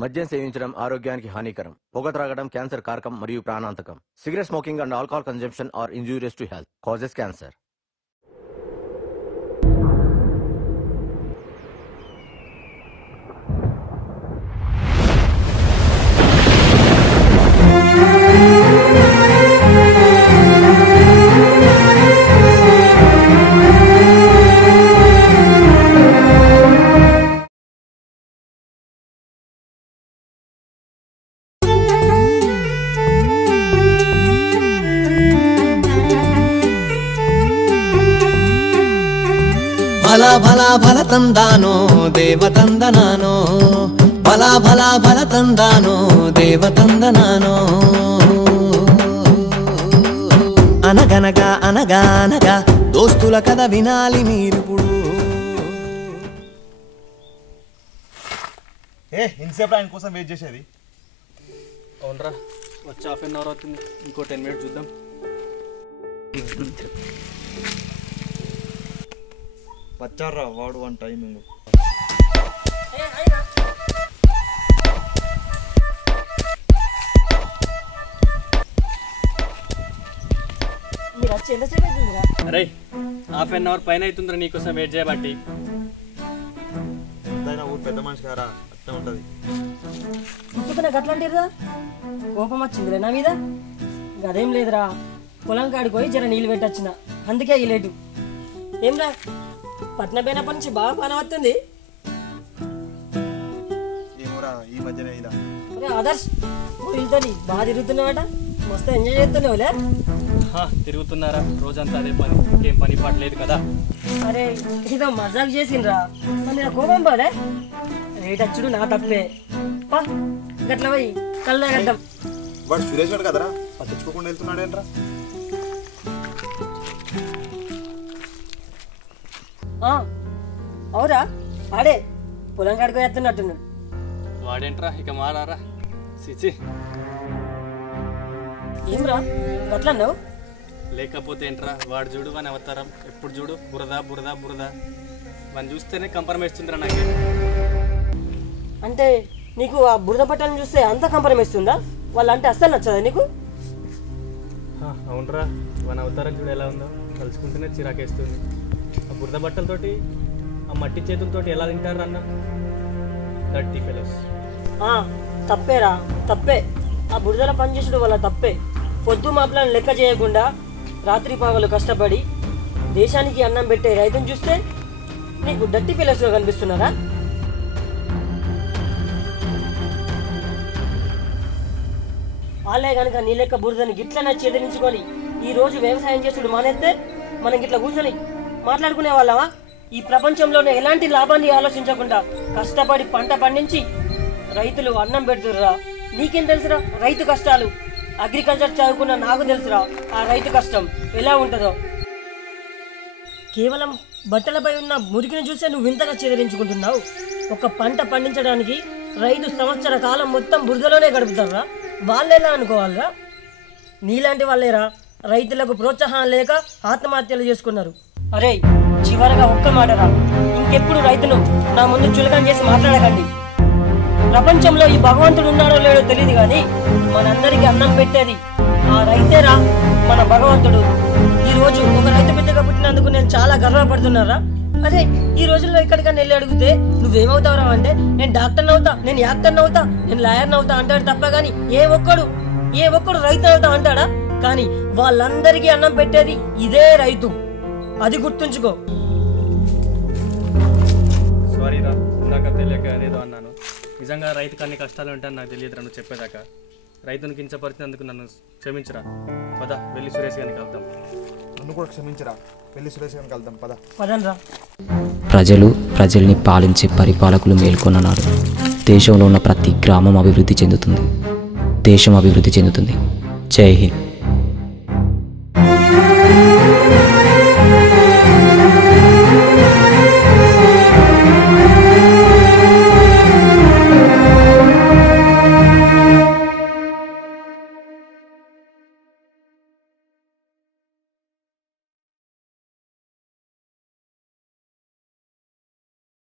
మద్యం సేవించడం ఆరోగ్యానికి హానికరం. పొగ త్రాగడం క్యాన్సర్ కారకం మరియు ప్రాణాంతకం. Cigarette smoking and alcohol consumption are injurious to health, causes cancer. భలా భలా భల తందానో దేవతందనానో, భలా భలా భల తందానో దేవతందనానో. అనగనగా అనగా అనగా దోస్తుల కథ వినాలి మీరిప్పుడు. ఇంతసేపు ఆయన కోసం వెయిట్ చేసేది? అవునరా, వచ్చి హాఫ్ అన్ అవర్ అవుతుంది. ఇంకో 10 minutes చూద్దాం. వచ్చారా వాడు వన్ టైమింగ్. అరే, హాఫ్ అన్ అవర్ పైన అవుతుందిరా నీకోసం వెయిట్ చేయబట్టి. ఎంతైనా ఊరు పెద్ద మనిషి గారా, అట్లా ఉంటుంది. ఇప్పుడు నాకు అట్లాంటిరా కోపం వచ్చిందిరా నా మీద. అదేం లేదురా, పొలం కాడికి పోయి జర నీళ్ళు పెట్టొచ్చిన, అందుకే ఈ లేటు. ఏమ్రా పట్నం పోయినప్పటి నుంచి బాగా పని అవుతుంది. ఏమోరా ఈ మధ్యనే ఇలా ఆదర్శ్ వీళ్ళతో బాగా తిరుగుతున్నావట, మస్తు ఎంజాయ్ చేస్తున్నావులే. తిరుగుతున్నారా, రోజంతా అదే పని, ఇంకేం పని పడలేదు కదా. అరే ఇదో మజాక్ చేసిండ్రా, మరి నా కోపం పోలే. రేట్ వచ్చుడు నా తప్పే, గట్ల పోయి కళ్ళ గడ్డం. వాడు సురేష్ గారు కదరా, పట్టించుకోకుండా వెళ్తున్నాడేంట్రా? అవురా, ఆడే పొలం కాడికి వేస్తున్నట్టున్నాడు. వాడేంట్రా ఇక మారారా? సిచి, ఏమ్రా గట్లన్నావు? లేకపోతే ఏంట్రా, వాడు చూడు అని అవతారం, ఎప్పుడు చూడు బురద బురద బురద. వాడిని చూస్తేనే కంపరమేస్తుందిరా నాకు. అంటే నీకు ఆ బురద పట్టాలను చూస్తే అంత కంపరమేస్తుందా? వాళ్ళంటే అస్సలు నచ్చదా నీకు? అవునరా, వాని అవతారం చూడు ఎలా ఉందో, కలుసుకుంటేనే చిరాకేస్తుంది. ఆ బురద బట్టలతోటి, ఆ మట్టి చేతులతోటి ఎలా తింటారు అన్న? Dirty fellows. తప్పేరా, తప్పే. ఆ బురదల పనిచేసుడు వల్ల తప్పే. పొద్దు మాపలను లెక్క చేయకుండా రాత్రి పగలు కష్టపడి దేశానికి అన్నం పెట్టే రైతుని చూస్తే నీకు డర్టీ ఫెలోస్గా కనిపిస్తున్నారా? వాళ్ళే కనుక నీ లెక్క బురదని గిట్లనే చెదిరించుకొని ఈ రోజు వ్యవసాయం చేసుడు మానేస్తే మనం గిట్ల కూర్చొని మాట్లాడుకునే వాళ్ళమా? ఈ ప్రపంచంలోనే ఎలాంటి లాభాన్ని ఆలోచించకుండా కష్టపడి పంట పండించి రైతులు అన్నం పెడుతుర్రా. నీకేం తెలుసురా రైతు కష్టాలు? అగ్రికల్చర్ చదువుకున్న నాకు తెలుసురా ఆ రైతు కష్టం ఎలా ఉంటుందో. కేవలం బట్టలపై ఉన్న మురికిని చూసే నువ్వు వింతగా చెదిరించుకుంటున్నావు. ఒక పంట పండించడానికి రైతు సంవత్సర కాలం మొత్తం బురదలోనే గడుపుతారా? వాళ్ళెలా అనుకోవాలరా? నీలాంటి వాళ్ళేరా రైతులకు ప్రోత్సాహం లేక ఆత్మహత్యలు చేసుకున్నారు. అరే చివరగా ఒక్క మాటరా, ఇంకెప్పుడు రైతును నా ముందు చులకన చేసి మాట్లాడకండి. ప్రపంచంలో ఈ భగవంతుడు ఉన్నాడో లేడో తెలియదు కానీ మనందరికీ అన్నం పెట్టేది ఆ రైతేరా, మన భగవంతుడు. ఈ రోజు ఒక రైతు బిడ్డగా పుట్టినందుకు నేను చాలా గర్వపడుతున్నారా. అరే ఈ రోజుల్లో ఎక్కడికైనా వెళ్ళి అడిగితే నువ్వేమవుతావురా అంటే నేను డాక్టర్ని అవుతా, నేను యాక్టర్ని అవుతా, నేను లాయర్ని అవుతా అంటాడు తప్ప కానీ ఏ ఒక్కడు రైతు అవుతా అంటాడా? కానీ వాళ్ళందరికీ అన్నం పెట్టేది ఇదే రైతు, అది గుర్తుంచుకో. సారీ రా, ఇందాక తెలియక అదేదో అన్నాను. నిజంగా రైతుకు అన్ని కష్టాలు ఉంటాయని నాకు తెలియదురా నువ్వు చెప్పేదాకా. రైతును కించపరిచినందుకు నన్ను క్షమించరా. పద వెళ్ళి సురేష్ గారిని కలుద్దాం. నన్ను కూడా క్షమించరా, వెళ్ళి సురేష్ గారిని కలుద్దాం. పదండ్రా. ప్రజల్ని పాలించే పరిపాలకులు మేల్కొన్నాడు. దేశంలో ఉన్న ప్రతి గ్రామం అభివృద్ధి చెందుతుంది, దేశం అభివృద్ధి చెందుతుంది. జై హింద్.